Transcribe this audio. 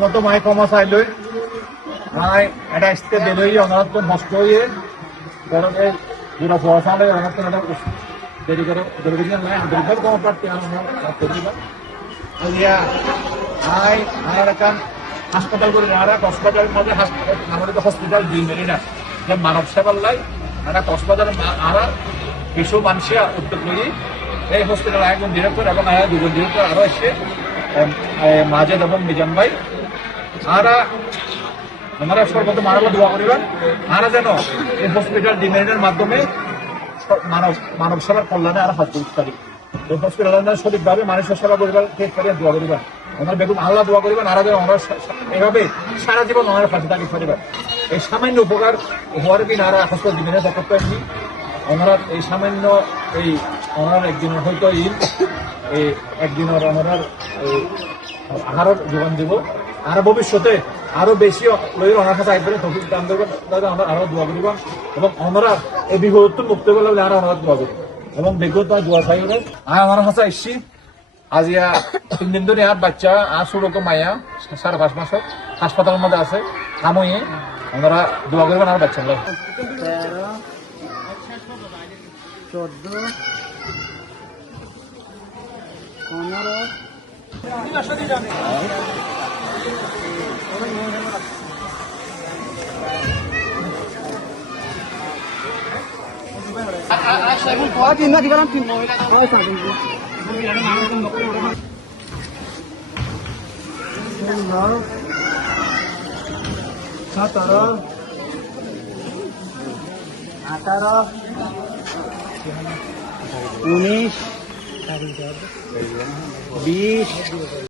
ছোট মাই কমা চাইলৈ মাই এটা স্টেপ দিলৈ অনাৰত নষ্ট হয়ে গরমে দুটা পড়াশোনা অনার এটা দেরি করে দূরবীন নাই দুর্বল কম পারতে আই হাসপাতাল করে হাসপাতালের মধ্যে আমাদের হসপিটাল দুই মেরিনা যে মানব সেবার লাই একটা কক্সবাজার কিছু মানুষের উদ্যোগ নিয়ে এই হসপিটাল একজন ডিরেক্টর এবং দুজন ডিরেক্টর আরো এসে মাজেদ এবং মিজান ভাই আমরা সর্বত মানব দোয়া করিবেন যেন এই হসপিটাল ডিমেরিনের মাধ্যমে মানব সেবার কল্যাণে আর হাত পারি এই হসপিটাল সঠিকভাবে মানুষের সেবা করিবার দোয়া করিবেন ওনার বেগুন আল্লাহ দোয়া করিবেন যেন আমরা এইভাবে সারা জীবন ওনার পাশে থাকি পারিবেন এই সামান্য উপকার হওয়ার দিন হসপিটাল ডিমেরিনের পক্ষ এমনি ওনারা এই সামান্য এই ওনার একদিনের হয়তো এই একদিনের ওনার আহারের যোগান দিব আর ভবিষ্যতে আরো বেশি ওনার কাছে আইবে দাম দেবেন আমরা আরো দোয়া করিব এবং আমরা এই বিপদ মুক্ত বলে আর আমরা দোয়া করি এবং বিগত দোয়া চাই আমার কাছে আসছি আজিয়া 3 দিন ধরে আর বাচ্চা আর ছোট মায়া 5.5 মাস হাসপাতালের মধ্যে আছে থামইয়ে আমরা দোয়া করবেন আর বাচ্চা 19 20